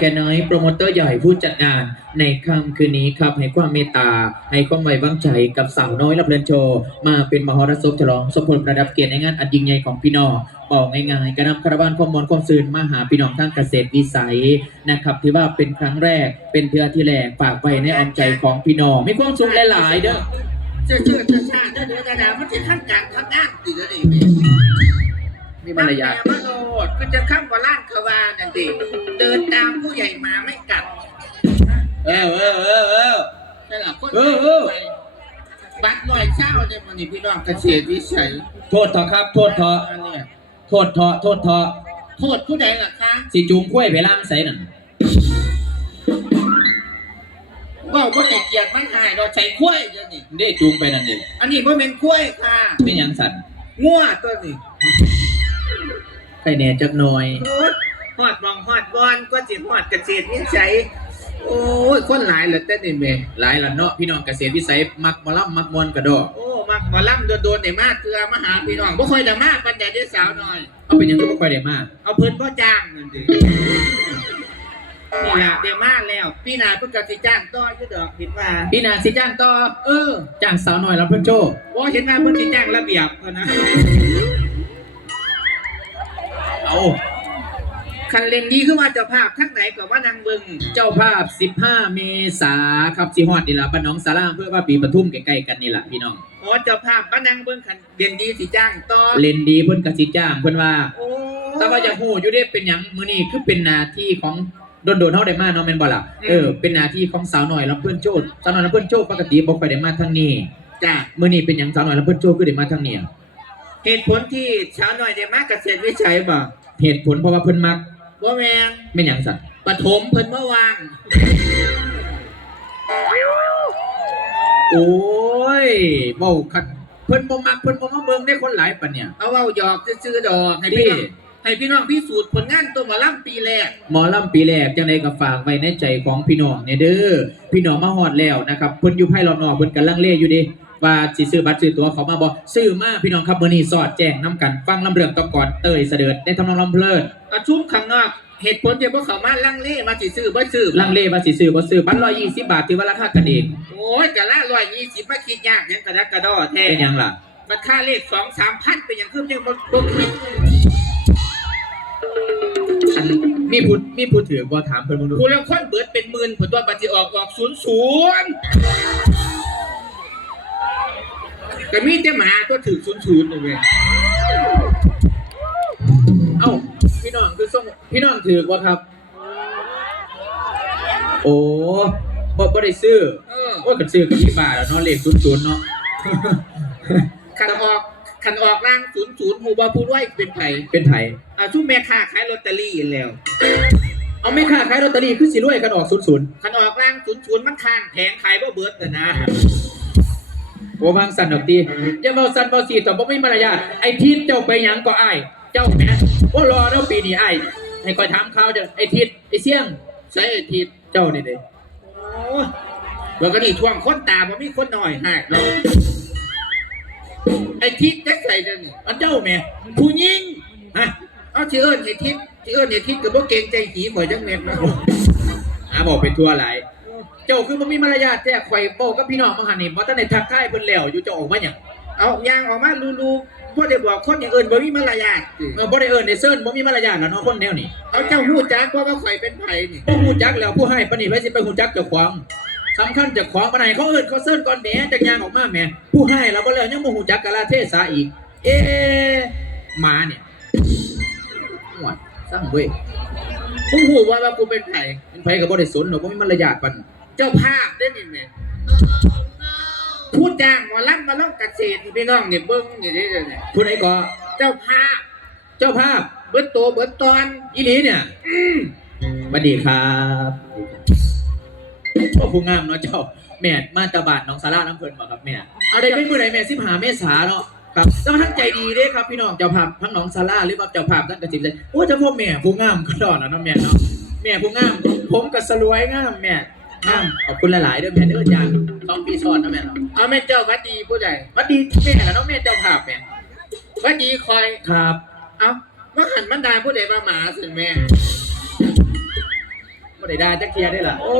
แกน้อยโปรโมเตอร์ใหญ่ผู้จัดงานในค่ำคืนนี้ครับให้ความเมตตา ให้ความไว้วางใจกับสาวน้อยรับเรือนโชว์มาเป็นมหรสพฉลองสมผลประดับเกียรติในงานอันยิ่งใหญ่ของพี่น้องบอกง่ายๆกระนำคาราวานความมวลความซื่นมาหาพี่น้องทางเกษตรวิสัยนะครับถือว่าเป็นครั้งแรกเป็นเทือที่แรกฝากไว้ในอ้อมใจของพี่น้องมีความสุขหลายๆเด้อเชื่อเชื่อเชื่อชาติเชื่อเนื้อดามันจะขั้นกลางทำงานติดอะไรไห มมีมารยาทมาโลดก็จะข้ามวาล้านขวานั่นดิเดินตามผู้ใหญ่มาไม่กัดเออเออเออเออนั่นแหละคนเออเออบัตรหน่อยเช้าเนี่ยมันนี่พี่น้องเกษตรวิสัยโทษเถอะครับ โทษเถอะอันเนี่ยโทษเถอะโทษเถอะโทษผู้ใดล่ะคะสิจูงกล้วยไปล่ามใส่นั่นว่าว่าแต่เกียรติมันหายเราใช้คุ้ยเดี๋ยวนี้ได้จูงไปนั่นเองอันนี้ว่าเป็นคุ้ยค่ะไม่หยังสั่นงัวตัวนี้ ใครแหน่จักหน่อยโอ้ยหอดมองหอดบอลก็จิตหอดเกษตรวิสัยโอ้ยคนหลายเหลือแต่นี่แม่หลายละเนาะพี่น้องเกษตรวิสัยมักหมอลำมักมวนกระดอกโอ้มาหมอลำโดนๆในมาเกลือมาหาพี่น้องบ่ค่อยได้มากปันใดได้สาวหน่อย เอาเป็นหยังก็บ่ค่อยได้มาเอาเพิ่นบ่จ้างนั่นดินี่แหละเดี๋ยวมาแล้วพี่นาเพิ่นก็สิจ้างต่ออยู่ดอกคิดว่าพี่นาสิจ้างต่อเออจ้างสาวน้อยรับเพิ่นโชว์บ่เห็นว่าเพิ่นสิจ้างระเบียบเขานะ เอาคันเล่นดีคือว่าเจ้าภาพทั้งไหนก็ว่านั่งเบิ่งเจ้าภาพ 15 เมษาครับสิฮอดนี่ล่ะบ้านหนองสาราเพื่อว่าปีปทุมใกล้ๆกันนี่ล่ะพี่น้องอ๋อเจ้าภาพมานั่งเบิ่งคันเด่นดีสิจ้างต่อเล่นดีเพิ่นก็สิจ้างเพิ่นว่าโอ้แต่ว่าจะฮู้อยู่เด้เป็นหยังมื้อนี้คือเป็นหน้าที่ของโดนๆเฮาได้มาเนาะแม่นบ่ล่ะเออเป็นหน้าที่ของสาวน้อยรับเพิ่นโชว์สาวน้อยรับเพิ่นโชว์ปกติบ่ค่อยได้มาทางนี้จ้ะมื้อนี้เป็นหยังสาวน้อยรับเพิ่นโชว์คือได้มาทางนี้ เหตุผลที่เช้าหน่อยได้มาเกษตรวิชัยบ่เหตุผลเพราะว่าเพิ่นมักบ่แม่นแม่นหยังสั่นปฐมเพิ่นเมื่อวาง โอ้ยเว้าคัดเพิ่นบ่มักเพิ่นบ่มาเบิ่งได้คนหลายปานเนี่ย เอาเว้าหยอกซื่อๆดอกให้พี่ที่น้องให้พี่น้องพิสูจน์ผลงานตัวหมอลำปีแรก หมอลำปีแรกจังไดก็ฝากไว้ในใจของพี่น้องเนี่ยเด้อพี่น้องมาฮอดแล้วนะครับเพิ่นอยู่ภายรอบนอกเพิ่นกำลังเลอยู่เดิ ว่าสิซื้อบัตรซื้อตั๋วเขามาบ่ซื้อมาพี่น้องครับมื้อนี้สอดแจ้งนํกันฟังลำเรื่องตะกอนเต้ยเสด็จในทำนองลำเพลินประชุมข้างนอกเหตุผลที่พวกเขามาลังเลมาสิซื้อบ่ซื้อลังเลว่าสิซื้อบ่ซื้อบัตร120บาทถือว่าราคากันเองโอ้ยกะละร้อยยี่สิบมาคิดยากหยังกระดักกระดอแท้เป็นหยังล่ะมันค่าเลขสองสามพันเป็นอย่างขึ้นยังบ่บ่คิดอันมีผู้มีผู้ถือบ่ถามเพิ่นบ่รู้กูแล้วคนเบิดเป็นหมื่นผลตัวบัตรสิออกออกศูนย์ศูนย์ ก็มีแต่หมาตัวถือศูนย์ศูนย์เลยเว้ยเอ้าพี่น้องคือส่งพี่น้องถือบ่ครับ โอ้บ่บ่ได้ซื้อเออโอ้ยกันซื้อกันที่บาทแล้วเนาะเลข00เนาะคันออกคันออกร่างศูนย์ศูนย์หมู่บ่ผู้รวยเป็นไผเป็นไผอ่าชุ่มแม่ค้าขายลอตเตอรี่แล้ว เอาไม่ค่าขายลอตเตอรี่คือสิรวยกันออก00คันออกร่างศูนย์ศูนย์มันข้างแผงขายบ่เบิดน่ะนะ โอ้วางสันดอกตีอย่าเว้าสันเว้าสีต่อบ่มีมารยาทไอ้ทิศเจ้าไปหยังก็อ้ายเจ้าแหมบ่รอแล้วปีนี้อ้ายให้คอยถามข่าเจ้าไอ้ทิศไอ้เสี่ยงใช่ไอ้ทิศเจ้านี่เด้โอ้แล้วก็นี่ท่วงคนตาบ่มีคนหน้อยให้เราไอ้ทิศจักใส่เดี๋ยวนี้อันเจ้าแม่ผู้หญิงฮะเอาที่เอิ้นให้ทิศที่เอิ้นให้ทิศก็บ่เกรงใจหีข่อยจังเม็ดเนาะอ่าบอกเป็นทั่วหลาย เจ้าคือบ่มีมารยาทแท้ข่อยบอกกับพี่น้องมาหันนี่บ่ทันได้ทักทายเพิ่นแล้วอยู่เจ้าออกมาหยังเอายางออกมาลูๆบ่ได้บอกคนอย่างอื่นบ่มีมารยาทสิเออบ่ได้เอิ้นได้เซิ้นบ่มีมารยาทแล้วเนาะคนแนวนี้เอาเจ้าฮู้จักว่าว่าข่อยเป็นไผนี่บ่ฮู้จักแล้วผู้ให้ปานนี้ไว้สิไปฮู้จักเจ้าของสำคัญเจ้าของปานไหนเขาเอิ้นเขาเซิ้นก่อนแหมจักอย่างออกมาแหมผู้ให้แล้วบ่แล้วยังบ่ฮู้จักกาลเทศะอีก เอ๊ะหมาเนี่ยหวดสั่งเว้ยมึงฮู้ว่าว่ากูเป็นไผเป็นไผก็บ่ได้สนดอกบ่มีมารยาทปาน เจ้าภาพได้นี่แหม่พูดจ้างหมอลำมาลองเกษตรนี่พี่น้องนี่เบิ่งนี่เด้อเนี่ยผู้ใดก็เจ้าภาพ เจ้าภาพเบิดโตเบิดตอนอีหลีเนี่ยอืมสวัสดีครับโอ้ผู้งามเนาะเจ้าแม่มาตาบานน้องสาราน้ำเพิ่นบ่ครับแม่เอาได้ไปมื้อไหนแม่15เมษาเนาะครับเจ้าทั้งใจดีเด้ครับพี่น้องเจ้าภาพทั้งน้องสาราหรือว่าเจ้าภาพทั้งกระสิบใจโอ้เจ้าพ่อแม่ผู้งามก็ดอนแล้วเนาะแม่เนาะแม่ผู้งาม ผมก็สลวยงามแม่ งามขอบคุณหลายๆเด้อแม่เด้อจ้าสองปีซ้อนนะแม่เนาะเอาแม่เจ้าวัดดีผู้ใดสวัสดีแม่แล้วเนาะแม่เจ้าภาพแม่วัดดีคอย ครับ เอาว่าหันมันดาผู้ใดว่าหมาสิแม่ได้ด่าจักเทียได้ล่ะโอ้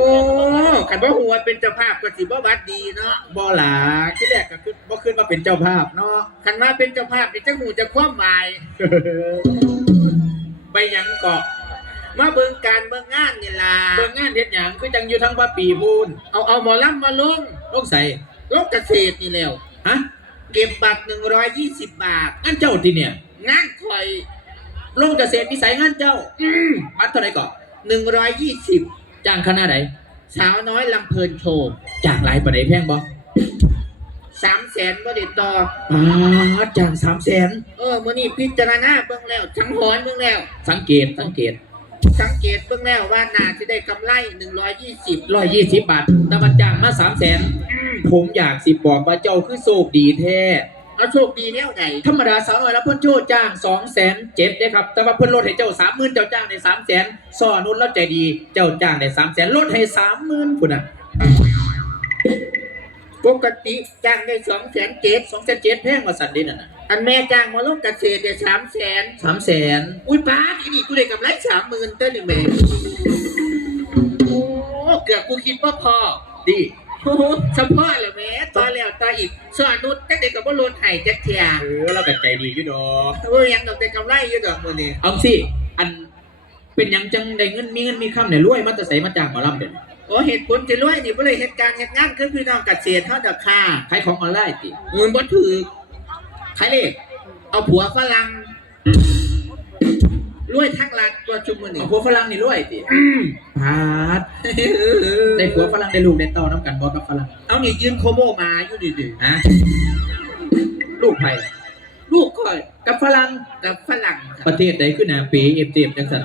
ขันว่าหัวเป็นเจ้าภาพก็สิบ่บัดดีเนาะบ่หลาที่แรกก็คือบ่ขึ้นมาเป็นเจ้าภาพเนาะขันว่าเป็นเจ้าภาพนี่จังหูจะคว่ำหมายไปหยังเกาะ มาเบิ่งการเบิ่งงานนี่ล่ะเบิ่งงานเฮ็ดหยังคือจังอยู่ทั้งว่าปีพูนเอาเอาหมอลำมาลงลงใส่ลงเกษตรนี่แล้วฮะเก็บบัตรหนึ่งร้อยยี่สิบบาท งานเจ้าที่เนี่ยงานคอยลงเกษตรวิสัยงานเจ้า อืมบัตรเท่าไหร่เกาะหนึ่งร้อยยี่สิบจ้างคณะใดสาวน้อยลำเพลินโชว์จ้างหลายปานใดแพงบ่สามแสนก็ได้ต่ออ่าจ้าง300,000เออมื่อนี้พิจารณาเบิ่งแล้วทั้งหอนเบิ่งแล้ว สังเกตสังเกต สังเกตเบิ่งแล้วว่าน่าจะได้กำไรหนึ่งร้อยยี่สิบ120บาทแต่ว่าจ้างมา300,000ผมอยากสิบอกว่าเจ้าคือโชคดีแท้เอาโชคดีแนวไหนธรรมดาสาวน้อยแล้วเพิ่นโจ้จ้าง2 0 0 0 0 0เจ็ดเด้ครับ แต่ว่าเพิ่นลดให้เจ้า30,000เจ้าจ้างได้3 0 0 0 0 0ซอนุนแล้วใจดี เจ้าจ้างได้3 0 0 0 0 0ลดให้30,000พุ่นน่ะปกติจ้างได้สองแสนเจ็ด2 7 0 0แพงกว่าสันเดินั่นน่ะ อันแม่จ้างมาลงเกษตรได้สามแสน300,000อุ้ยป้าดอันนี้กูได้กำไรสามหมื่นเต้นหนึ่งแม่โอ้เกือบกูคิดว่าพอดีโอ้โหเฉพาะเหรอแม่ต่อแล้วต่ออีกส่วนนุชจักเด็กกับว่าโลนไห้จักเทียเออเราก็ใจดีอยู่ดอกโอ้ยยังดอกได้กำไรอยู่ดอกมือนี่เอาสิอันเป็นหยังจังได้เงินมีเงินมีคำได้รวยมันจะใส่มาจ้างหมอลำเด่นโอ้เหตุผลที่รวยนี่บ่เลยเหตุการณ์เหตุงานคือพี่น้องเกษตรเท่าดอกค่ะขายของออนไลน์ติเงินบ่ถือ ขายเลขเอาผัวฝรั่งรวยทั้งรัฐตัวชุมมือนี่เอาผัวฝรั่งนี่รวยติพาดได้ผัวฝรั่งได้ลูกได้เต้าน้ำกันบ่กับฝรั่งเอานี่ยืนโคโมมาอยู่ดิดิฮะลูกไผลูกก็กับฝรั่งกับฝรั่งประเทศใดขึ้นหนาปีเอฟเจมจังสัน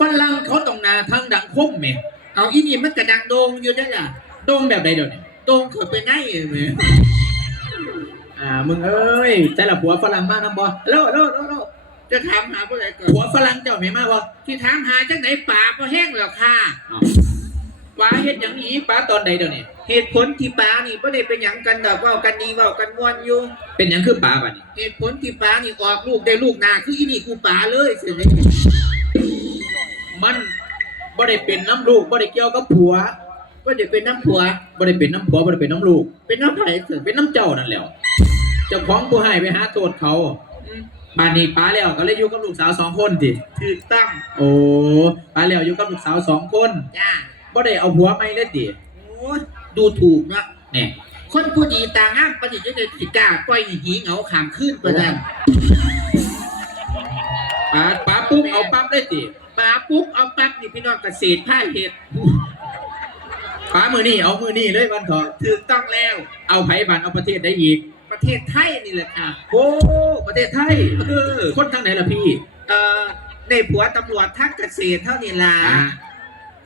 ฝรั่งเขาต้องหนาทางดังคมแหม่เอาอีนี่มันกระดังโดงอยู่ได้ล่ะโด่งแบบใดเดี๋ยวนี้โดงเขาไปไหนเอ้ยอ่า มึงเอ้ยแต่ละผัวฝรั่งมากนะบ่โลโลโลโลจะถามหาผู้ใดก่อนผัวฝรั่งเจ้าแม่มาบ่ที่ถามหาจังไหนป่าก็แห้งแล้วค่ะอ้าวป้าเฮ็ดหยังอีป้าตอนใดเดี๋ยวนี้เหตุผลที่ป่านี่บ่ได้เป็นหยังกันดอกเว้ากันดีเว้ากันม่วนอยู่ เป็นหยังคือป้าบัดนี้เหตุผลที่ป่านี่ออกลูกได้ลูกหน้าคืออีนี่กูป่าเลยสิเนี่ยมันบ่ได้เป็นน้ำลูกบ่ได้เกี่ยวกับผัวก็จะเป็นน้ำผัวบ่ได้เป็นน้ำผัวบ่ได้เป็นน้ำลูก เป็นน้ำไผ่เถอะเป็นน้ำเจ้านั่นแหล้ว เจ้าของผู้ให้ไปหาโทษเขาอืมบ้านนี้ป้าแล้วก็เลยอยู่กับลูกสาวสองคนติถูกต้องโอ้ป้าแล้วอยู่กับลูกสาวสองคนจ้าบ่ได้เอาผัวไม่เลยติโอ้ยดูถูกเนาะเนี่ยคนผู้ดีตางามประดิษฐ์จะได้สิกล้าปล่อยหีเหงาขามขึ้นไปแล้วป้าป้าปุ๊บเอาปั๊บเลยติป่าปุ๊บเอาปั๊บนี่พี่น้องเกษตรผ้าเห็ดป้ามือนี่เอามือนี่เลยวันเถอะถูกต้องแล้ว เอาไผบันเอาประเทศได้อีก ประเทศไทยนี่แหละค่ะ โอ้ ประเทศไทยเออคนทางไหนล่ะพี่เอ่อได้ผัวตำรวจทั้งเกษตรเท่านี้ล่ะอ่า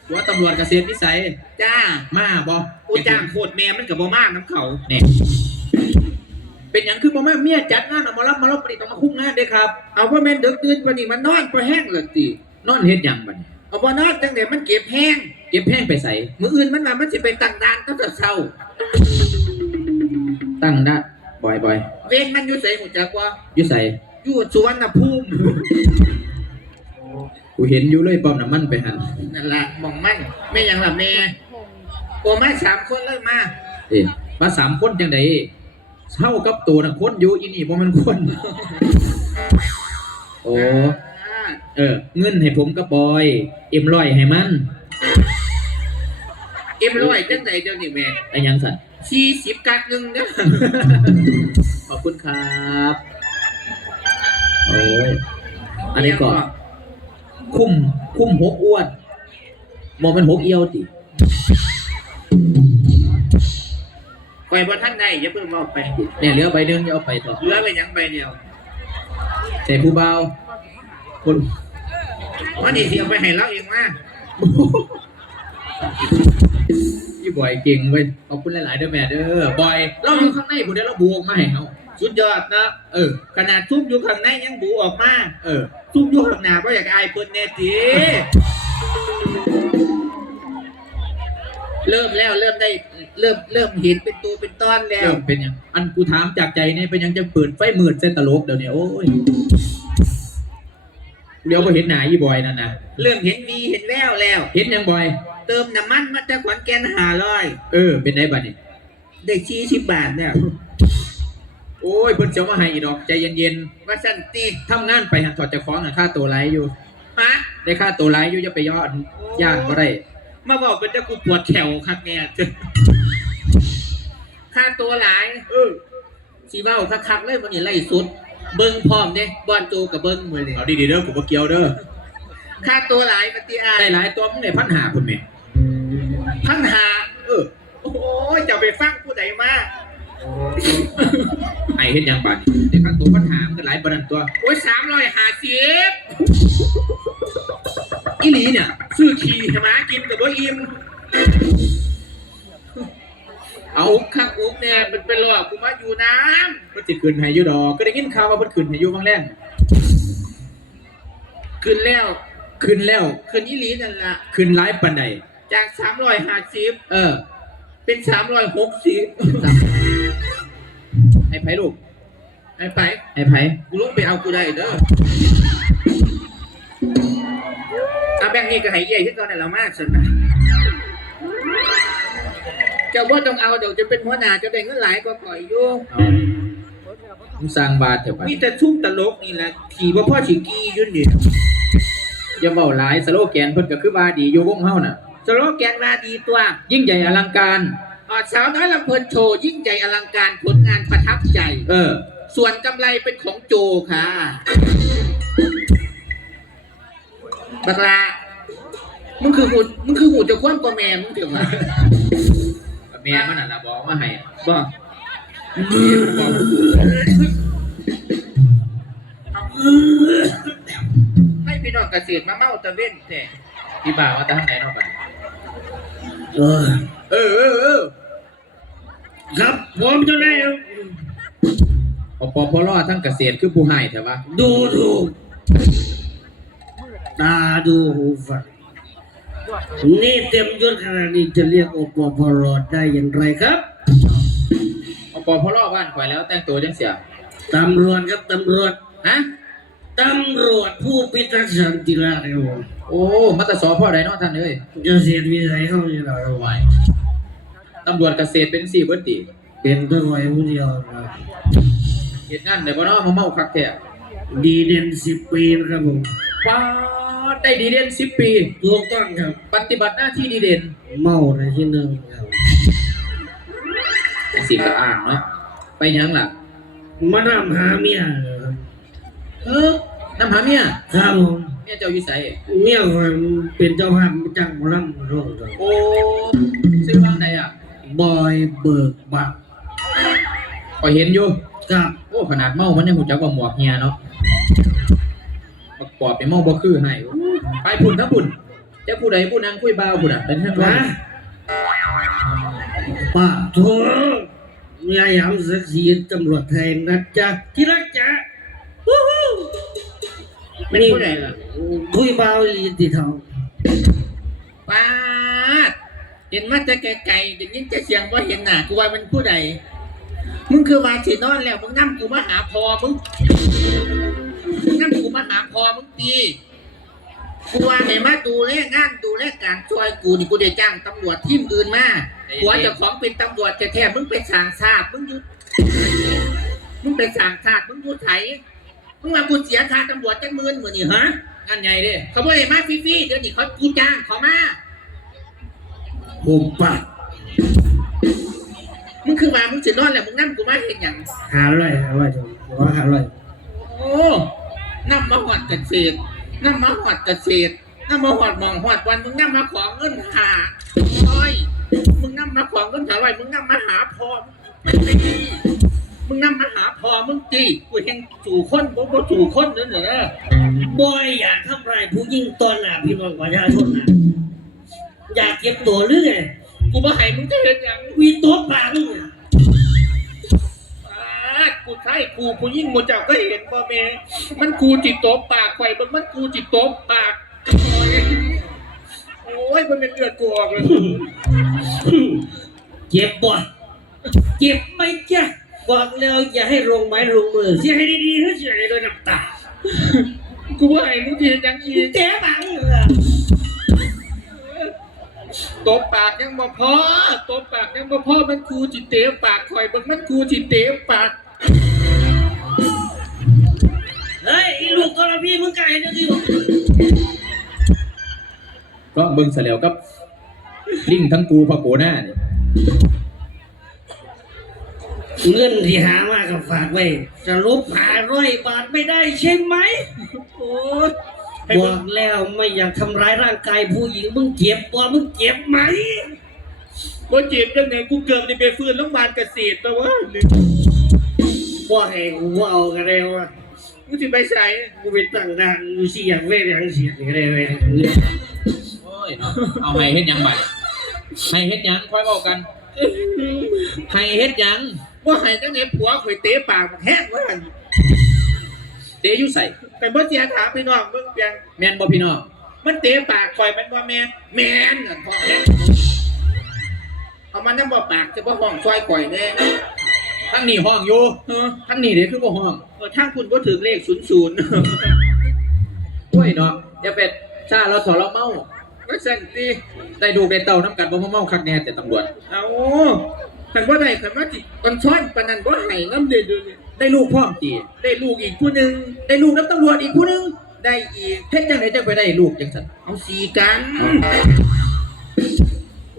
หัวตำรวจเกษตรวิสัย จ้ามาบ่อุจ้างโคตรแม่มันกับบ่มากน้ำเขาเนี่ยเป็นหยังคือบ่แม่เมียจัดงานเอามารับมารับปริต้องมาคุ้มงานเด้ครับ เอาว่าแม่นดึกดื่นวันนี้มันนอนพอแห้งเลยตินอนเฮ็ดหยังบัดนี้เอาบ่นอนจังไดมันเก็บแห้ง เก็บแพงไปใส่มืออื่นมันมามันสิไปตั้งด่านตั้งแต่เช้าตั้งได้ บ่อยบ่อยเว้นมันอยู่ไสหูจักว่าๆอยู่ใส่อยู่สุวรรณภูมิกูเห็นอยู่เลยป้อมน้ำมันไปหันนั่นล่ะหมองมันแม่หยังล่ะแม่โอ้มาสามคนเลยมาเอ๊ะมาสามคนจังไดเท่ากับตัวน่ะคนอยู่อีนี่บ่แมันคนโอ้อ่าเออ เงินให้ผมกับบอย เอ็มร้อยให้มัน เอ็มร้อยจังไดเดี๋ยวนี้แม่ไอ้หยังสัตว์ สี่สิบกักหนึ่งเด้อขอบคุณครับโอ้ยอันนี้ก่อนคุ้มคุ้มหกอ้วนมองเป็นหกเอียวติปล่อยบ่ท่านใดอย่าเพิ่งเอาไปเนี่ยเหลือใบเดินจะเอาไปต่อเหลือไปหยังใบเดียวใส่ผู้เบาคนวันนี้สิเอาไปให้เราเองมา ยี่บอยเก่งเว้ยขอบคุณหลายๆเด้อแม่เด้อบอย เราอยู่ข้างในผู้เดียวเราบวกมาให้เขาสุดยอดนะ เออ ขนาดซุ่มอยู่ข้างในยังบูออกมา เออซุ่มอยู่ข้างหน้าก็อยากอายเพิ่นแน่ติเริ่มแล้วเริ่มได้เริ่มเริ่มเห็นเป็นตัวเป็นตอนแล้ว เป็นยังอันกูถามจากใจเนี่ยเป็นยังจะเปิดไฟมืดเส้นตลกเดี๋ยวนี้โอ้ย เดี๋ยวบ่เห็นหน้าอีบอยนั่นน่ะเริ่มเห็นวีเห็นแววแล้ว เห็นยังบอย เติมน้ำมันมาจากขอนแก่นหาร้อยเออ เป็นไดบัดนี้ได้ชี้สิบบาทเนี่ยโอ้ยเพิ่นสิเอามาให้อีดอกใจเย็นว่าสันติๆทำงานไปหักถอดเจ้าของน่ะค่าตัวหลายอยู่ ฮะได้ค่าตัวหลายอยู่จะไปยอดย่านบ่ได้มาบอกเป็นตะกูปวดแถวครับเนี่ยค่าตัวหลาย เออสีเบ้าคักๆเลยมันนี่ไล่สุด เบิ้งพร้อมเด้บอนโจกับเบิ้งมือเลยเอาดีๆเด้อกูบ่เกี่ยวเด้อค่าตัวหลายปฏิอาได้หลายตัวมึงได้พันหาพุ่นแม่พันหาเออโอ้ยจะไปฟังผู้ใดมาไอ้เฮ็ดหยังบัดนี้ได้ค่าตัวพันหามันก็หลายปานนั้นตัว โอ้ยสามร้อยห้าสิบอีหลีเนี่ยซื้อขี่หมากินกับว่าอิ่ม เอาอุกคักอุกเนี่ยมันเป็นหลอกกูมาอยู่น้เพิ่นสิคืนให้อยู่ดอก ก็ได้ยินข่าวว่าเพิ่นคืนให้อยู่บางแรงำขึ้นแล้วคืนแล้ว ขึ้นอีหลีนั่นละคืนหลายปานใดจากสามร้อยห้าสิบเออ เป็นสามร้อยหกสิบให้ไผลูก ไอ้ไปให้ไผกูลงไปเอากูได้เด้อเอาแบงค์นี้ก็ให้ใหญ่ที่ตอนไหนเรามากสุดนะ เจ้าว่าต้องเอาเดี๋ยวจะเป็นหัวหน้าจะได้เงินหลายก็ปล่อยอยู่เอามึงสร้างบาทเถอะไปมีแต่ชุ่มตลกนี่แหละขี่ว่าพ่อชิกี้อยุ่นเดียวอย่าเว้าหลายสโลแกนเพิ่นก็คือว่าดีอยู่วงเฮาน่ะ สโลแกนมาดีตัว ยิ่งใหญ่อลังการอ่าสาวน้อยลำเพลินโชว์ยิ่งใหญ่อลังการผลงานประทับใจ เออ ส่วนกำไรเป็นของโจค่ะ บักลามึงคือหูมึงคือหูจะคว่ำกว่าแม่มึงถึงอะแม่มันน่ะล่ะบอกมาให้บอกให้พี่น้องเกษตรมาเมาตะเว้นแต่พี่บ่าวว่าแต่ทางไหนเนาะบัดเออเออเออเออครับผมจะได้อปพลทั้งเกษตรคือผู้ให้แต่ว่า ดูถูกตาดูหูฟัง นี่เต็มยศขนาดนี้จะเรียกอปพรได้อย่างไรครับอปพลบ้านข่อยแล้วแต่งตัวจังเสียตำรวจครับตำรวจฮะตำรวจผู้พิทักษ์สันติราษฎร์ครับผมโอ้มาแตสอพ่อใดเนาะท่านเอ้ยจะเสียวิสัยเขาอยู่แล้วไว้ตำรวจเกษตรเป็นสี่เบิดติเป็นตัวไว้ผู้เดียวนะเฮ็ดงานได้บ่เนาะมาเมาคักแท้ดีเด่นสิบปีนะครับผมว้าด ได้ดีเด่น10ปี ถูกต้องครับ ปฏิบัติหน้าที่ดีเด่นเมาในที่หนึ่งครับจังสิก็อ่างเนาะไปหยังล่ะมานำหาเมียครับเออน้ำหาเมียครับผมเมียเจ้าอยู่ไสเมียผมเป็นเจ้าภาพจ้างหมอลำร่วงครับโอ้ซื้อบ้างใดอะบอยเบิกบัตรก็เห็นอยู่กับโอ้ขนาดเมามันยังหูจักว่าหมวกเฮียเนาะบัก ปอบไปเมาบ่คือให้ไปพุ่นทั้งพุ่นจะผู้ใดผู้นางคุยบ่าวพุ่นอะเป็นท่านว่านะป้าโถยายามศักดิ์ศรีตำรวจไทยนะจ๊ะที่รักจ๊ะวู้ฮู้เป็นผู้ใดล่ะคุยเบาอีติทองป้าดเห็นมาแต่ไกลๆเดี๋ยวนี้จะเสียงว่าเห็นหน้ากูว่ามันผู้ใดมึงคือมาสินอนแล้วมึงนั่งกูมาหาพอมึง มึงนั่งกูมาหาพอมึงตีกูว่าให้มาดูแลงานดูแลการช่วยกูนี่กูได้จ้างตำรวจทีมอื่นมาหัวเจ้าของเป็นตำรวจแท้ๆมึงเป็นสางทราบมึงอยู่มึงเป็นสางทราบมึงอยู่ไถมึงมากูเสียค่าตำรวจจังหมื่นหมื่นนี่ฮะงานใหญ่เด้เขาบอกเลยมาฟรีๆเดี๋ยวนี้เขากูจ้างเขามาผมปากมึงคือมามึงสินอนแล้วมึงนั่งกูมาเห็นอย่างหาอะไรหาอะไรผมว่าหาอะไรโอ้ นั่งมาหอดเกษตรนั่งมาหอดเกษตรนั่งมาหอดมองหอดวันมึงนั่งมาของเงินหาร้อยมึงนั่งมาของเงินหาร้อยมึงนั่งมาหาพอมึงตีมึงนั่งมาหาพอมึงตีกูเห็นสู่คนบ่บ่สู่คนเด้อเด้อบอยอยากทำลายผู้ยิ่งตอนหนาพี่น้องประชาชนนะอยากเก็บตัวหรือไงกูบ่ให้มึงจะเห็นอย่างวีโต๊ะปากมึง กูใช่กูผู้ยิ่งหมดเจ้าก็เห็นบ่แม่มันกูจิตโตบปากไข่มันมันกูจิตโตบปากโอ้ยโอ้ยมันเป็นเลือดกูออกเลยเจ็บบ่เจ็บไหมจ๊ะบอกแล้วอย่าให้ลงไม้ลงมือเสียให้ดีๆให้เสียให้ด้วยน้ำตากูว่าไอ้มึงจะเห็นยังอีกเจ๊บังเหรอตบปากยังบ่พอตบปากยังบ่พอมันกูจิเตะปากคอยเบิ่งมันกูจิเตะปาก เฮ้ยอีลูกกระพี่มึงไก่จะกี่ก็เบิ่งเสลียวกับลิงทั้งกูพะโกหน้าเนี่ยเงินที่หามากับฝากไว้จะลบหาร้อยบาทไม่ได้ใช่ไหมโอ้ยบอกแล้วไม่อยากทำร้ายร่างกายผู้หญิงมึงเจ็บบ่มึงเจ็บไหมบ่เจ็บจังไงกูเกือบได้ไปฟื้นโรงพยาบาลเกษตรแต่ว่าหนึ่งบ่ให้กูเอากันเลยว่ะ กูสิไปใส่กูไปตั้งด่านกูเสียงเว้ยยังเสียงกันเลยเว้ยโอ้ยเนาะเอาให้เฮ็ดหยังบัดให้เฮ็ดหยังค่อยเว้ากันให้เฮ็ดหยังว่าให้จังไงผัวข่อยเตะปากมันแห้งว่าหั่นเตะอยู่ใส่แต่บ่เสียถามพี่น้องเบิ่งเพียงแม่นบ่พี่น้องมันเตะปากข่อยมันบ่แม่นแม่นนั่นพ่อแม่นเอามันนั่นบ่ปากจะบ่ห้องซอยข่อยแน่ ทั้งนี้ห้องอยู่เออทั้งนี้เด้คือบ่ห้องเออทางคุณบ่ถึงเลข00โอ้ยเนาะอย่าเป็ดชาเราถอเราเมาก็สั่นติได้ดูได้เต่าน้ำกันบ่มาเมาคักแน่แต่ตำรวจ เอาคันบ่ได้คันว่าสิอันช้อนปานนั้นบ่ให้นำเด้อเดี๋ยวนี้ได้ลูกพร้อมตีได้ลูกอีกผู้หนึงได้ลูกน้ำตำรวจอีกผู้หนึงได้อีกเฮ็ดจังไหนจังไปได้ลูกจังซั่นเอาสีกัน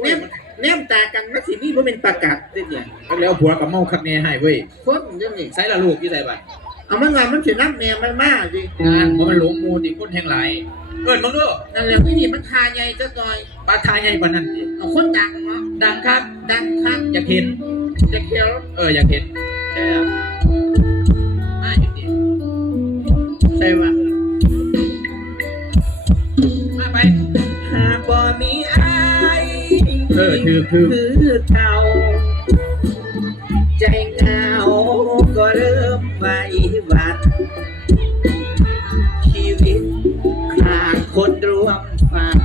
แนม แนมตากันมันสิมีบ่เป็นประกาศเด้อเนี่ยแล้วผัวกับเมาคักแน่ให้เว้ยคนเดี๋ยวนี้ใส่ละลูกอยู่ใส่บัดเอามันว่ามันสินับแม่มันมาดิงานบ่มันหลงมูลอีกคนแห่งหลายเอิ้นมึงเด้อนั่นแหละที่นี่มันทาใหญ่จักหน่อยปลาทายใหญ่กว่านั้นติเอาคนดังเนาะดังคักดังคักอยากเห็นจะเขียวเอออยากเห็นแช่มาอยู่ติใช่ป่ะมา ออถือถือคือเก่าใจเหงาก็เริ่มไปหวัด ชีวิตขาดคนร่วมฝัน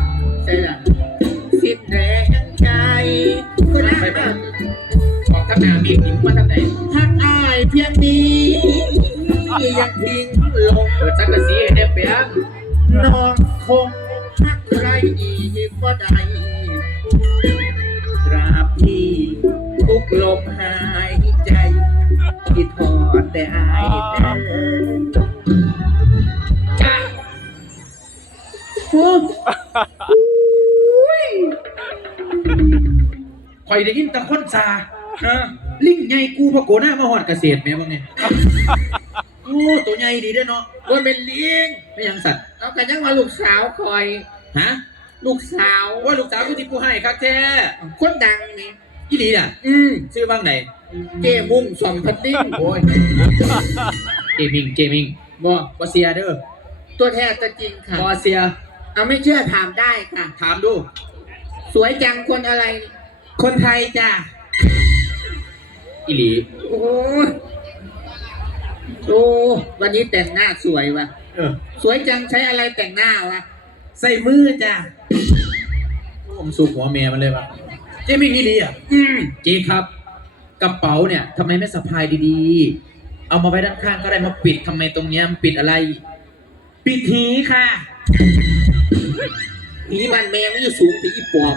ใช่ล่ะสิ้นแรงใจก็ได้ไปไปออกทางหน้ามีหินมาทางไหนทักอายเพียงนี้ยังทิ้งลงเปิดสังกะสีให้ได้เปียงน้องคง ลมหายใจคิดทอดแต่อายเดินจ้าโอ้ข่อยได้ยินแต่คนซาฮะลิงใหญ่กูพะโกหน้ามาหอดเกษตรแม่บ่ไงโอ้ตัวใหญ่ดีเด้อเนาะว่าเป็นเลี้ยงไม่ยังสัตว์เอากันยังว่าลูกสาวคอย ฮะ ลูกสาวว่าลูกสาวกูที่กูให้คักแท้คนดังนี่ อีหลีน่ะอืมชื่อบ้างไหน เก้มุ่งสองพันดิ้งโอ้ยเจมิงเจมิงบ่บ่เสียเด้อตัวแท้ตัวจริงค่ะบ่เสีย เอาไม่เชื่อถามได้ค่ะ ถามดู สวยจังคนอะไร คนไทยจ้ะอีหลี โอ้ยโอ้วันนี้แต่งหน้าสวยว่ะเออ สวยจังใช้อะไรแต่งหน้าวะใส่มือจ้ะผมสูบหัวเมียมันเลยว่ะ เจมิงอีหลีอะอืมเจครับ กระเป๋าเนี่ยทำไมไม่สะพายดีๆ เอามาไว้ด้านข้างก็ได้มาปิดทำไมตรงเนี้ยมันปิดอะไร ปิดหีค่ะผีมันแมวไม่อยู่สูงผีอีปอบ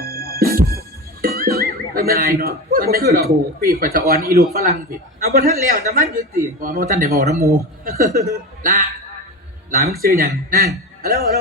มันไม่นายเนาะมัมันนไม่ไม่คืคืออเราเราปีกปัจจออนอีลูกฝรั่งผิดเอาบนท่านแล้วแต่มันอยู่สิบอกว่าท่านได้บอกน้ำหมูละหลานมึงซื้อหยังนั่งฮัลโหลฮัลโหล